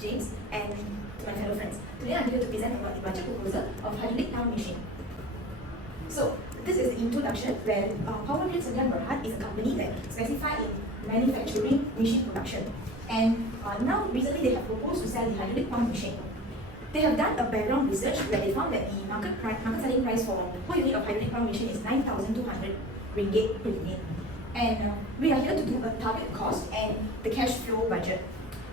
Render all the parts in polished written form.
James, and to my fellow friends. Today I'm here to present about the budget proposal of hydraulic pump machine. So this is the introduction where Power Grid Sdn Bhd is a company that specifies in manufacturing machine production. And now recently they have proposed to sell the hydraulic pump machine. They have done a background research where they found that the market selling price for per unit of hydraulic pump machine is 9,200 ringgit per unit. And we are here to do a target cost and the cash flow budget.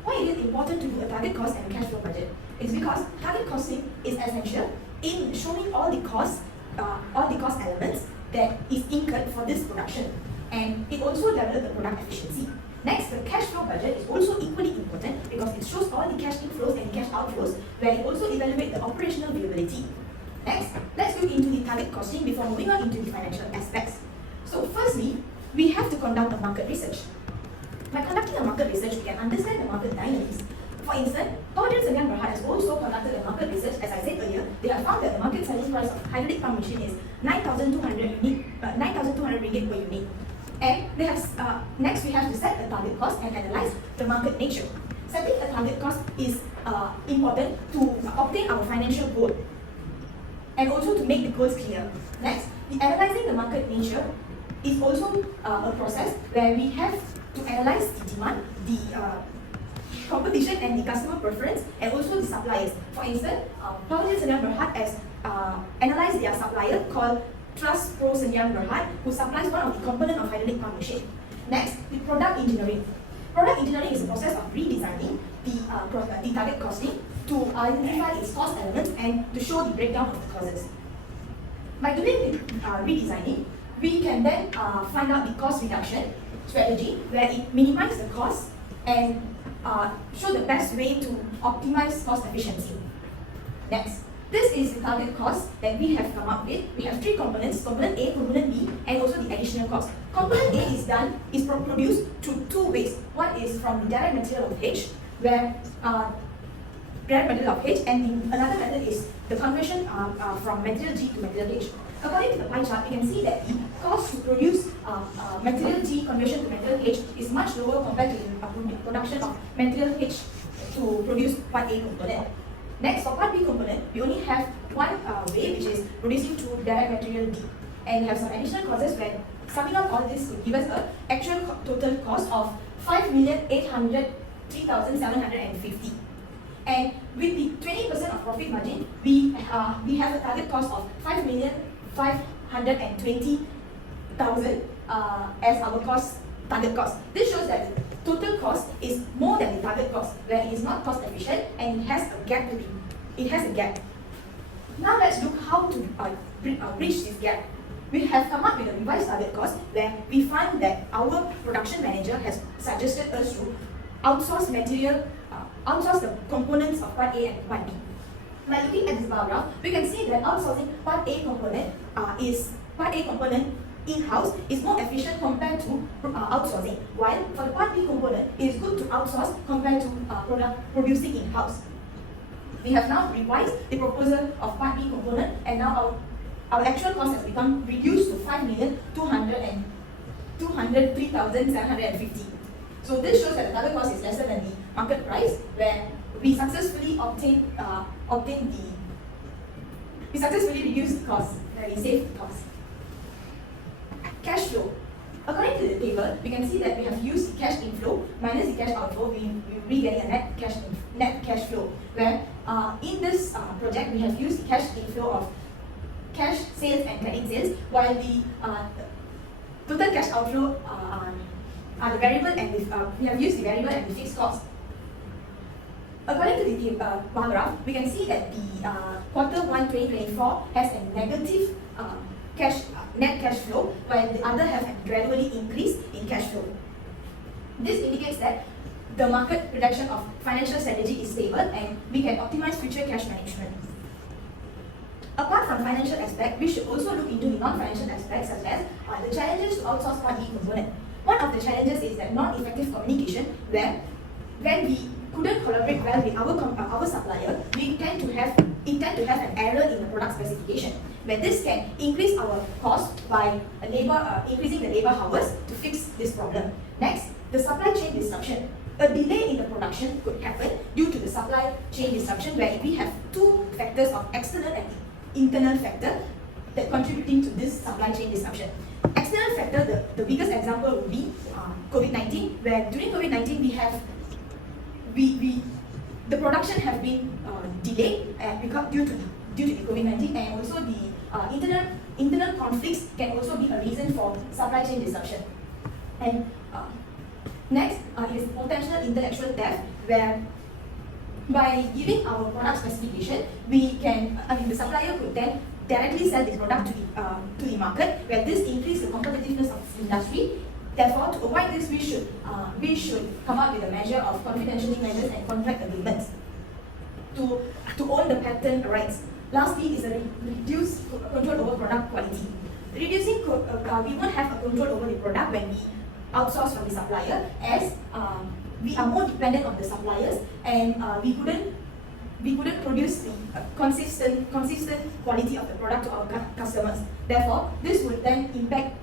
Why is it important to do a target cost and a cash flow budget? It's because target costing is essential in showing all the cost elements that is incurred for this production, and it also develops the product efficiency. Next, the cash flow budget is also equally important because it shows all the cash inflows and cash outflows, where it also evaluates the operational viability. Next, let's look into the target costing before moving on into the financial aspects. So firstly, we have to conduct a market research. By conducting a market research, we can understand the market dynamics. For instance, Power Grid Sdn Bhd has also conducted a market research. As I said earlier, they have found that the market selling price of hydraulic pump machine is 9,200 ringgit per unit. And they have next we have to set a target cost and analyze the market nature. Setting a target cost is important to obtain our financial goal and also to make the goals clear. Next, analyzing the market nature is also a process where we have to analyze the demand, the competition and the customer preference, and also the suppliers. For instance, Power Grid Sdn Bhd has analyzed their supplier called Trust Pro Sdn Bhd, who supplies one of the components of hydraulic pump machine. Next, the product engineering. Product engineering is a process of redesigning the target costing to identify its cost elements and to show the breakdown of the causes. By doing the redesigning, we can then find out the cost reduction strategy where it minimizes the cost and show the best way to optimize cost efficiency. Next, this is the target cost that we have come up with. We have three components: component A, component B, and also the additional cost. Component A is produced through two ways. One is from the direct material of H, where direct material of H, and another method is the conversion from material G to material H. According to the pie chart, we can see that the cost to produce material G conversion to material H is much lower compared to the production of material H to produce part A component. Next, for part B component, we only have one way, which is producing through direct material D. And we have some additional causes where summing up all this could give us an actual total cost of 5,803,750. And with the 20% of profit margin, we have a target cost of 5,520,000 as our target cost. This shows that the total cost is more than the target cost, where it is not cost efficient and it has a gap Now let's look how to bridge this gap. We have come up with a revised target cost where we find that our production manager has suggested us to outsource the components of part A and part B. By looking at this bar graph, we can see that outsourcing part A component in-house is more efficient compared to outsourcing, while for the part B component, it is good to outsource compared to producing in-house. We have now revised the proposal of part B component, and now our actual cost has become reduced to 5,203,750. So this shows that the target cost is lesser than the market price, where we successfully reduce the cost, where we save the cost. Cash flow. According to the table, we can see that we have used the cash inflow minus the cash outflow. We will be getting a net cash flow, where in this project we have used the cash inflow of cash sales and credit sales, while the total cash outflow are the variable, and we have used the variable and the fixed cost. According to the bar graph, we can see that the Q1 2024 has a negative net cash flow, while the other have gradually increased in cash flow. This indicates that the market reduction of financial strategy is stable and we can optimize future cash management. Apart from financial aspect, we should also look into the non-financial aspects, such as the challenges to outsource part B component. One of the challenges is that non-effective communication, where when we couldn't collaborate well with our supplier, we tend to have an error in the product specification, where this can increase our cost by increasing the labor hours to fix this problem. Next, the supply chain disruption. A delay in the production could happen due to the supply chain disruption, where we have two factors of external and internal factor that contributing to this supply chain disruption. External factor, the biggest example would be COVID-19, where during COVID-19 the production have been delayed because due to the COVID-19, and also the internal conflicts can also be a reason for supply chain disruption. And next is potential intellectual theft, where by giving our product specification, the supplier could then directly sell this product to the market, where this increases the competitiveness of the industry. Therefore, to avoid this, we should come up with a measure of confidentiality measures and contract agreements to own the patent rights. Lastly is a reduced control over product quality. Reducing, we won't have a control over the product when we outsource from the supplier, as we are more dependent on the suppliers, and we couldn't produce the consistent quality of the product to our customers. Therefore, this would then impact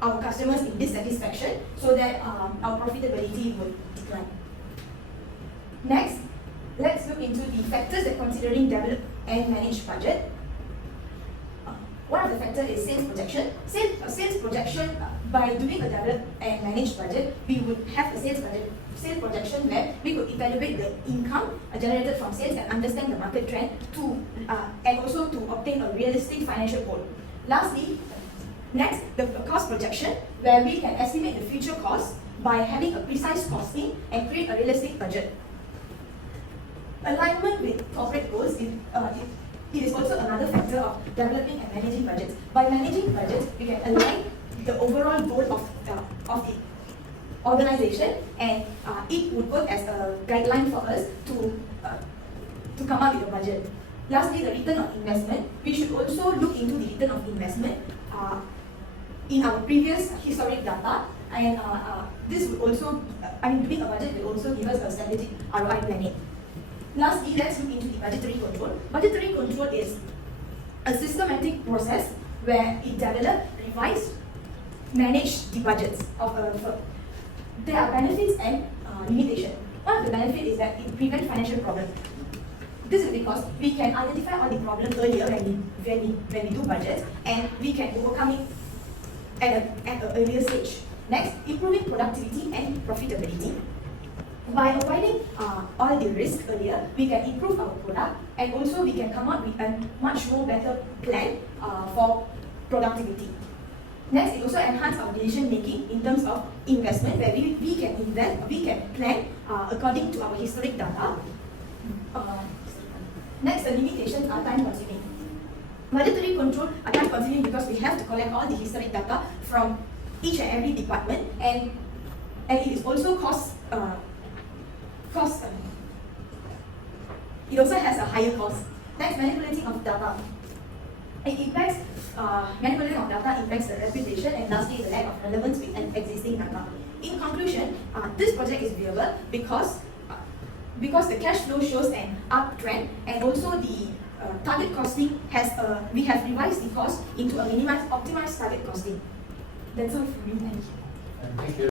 our customers in dissatisfaction, so that our profitability would decline. Next, let's look into the factors that considering develop and manage budget. One of the factors is sales projection. Sales projection, by doing a develop and manage budget, we would have a sales projection where we could evaluate the income generated from sales and understand the market trend and also to obtain a realistic financial goal. Lastly, next, the cost projection, where we can estimate the future costs by having a precise costing and create a realistic budget. Alignment with corporate goals it is also another factor of developing and managing budgets. By managing budgets, we can align the overall goal of the organization, and it would work as a guideline for us to come up with a budget. Lastly, the return on investment. We should also look into the return of investment in our previous historic data, and this would also, doing a budget will also give us a strategic ROI planning. Lastly, let's look into the budgetary control. Budgetary control is a systematic process where it develops, revise, manage the budgets of a firm. There are benefits and limitations. One of the benefits is that it prevents financial problems. This is because we can identify all the problems earlier when we do budgets, and we can overcome it at an earlier stage. Next, improving productivity and profitability. By avoiding all the risk earlier, we can improve our product, and also we can come up with a much more better plan for productivity. Next, it also enhances our decision making in terms of investment, where we can invest, we can plan according to our historic data. Next, the limitations are time consuming. Budgetary control are time consuming because we have to collect all the historic data from each and every department, and it is also it also has a higher cost. Next, manipulating of data. Manipulating of data impacts the reputation, and lastly, the lack of relevance with existing data. In conclusion, this project is viable because the cash flow shows an uptrend, and also the target costing we have revised the cost into a optimized target costing. That's all from me. Thank you. Thank you.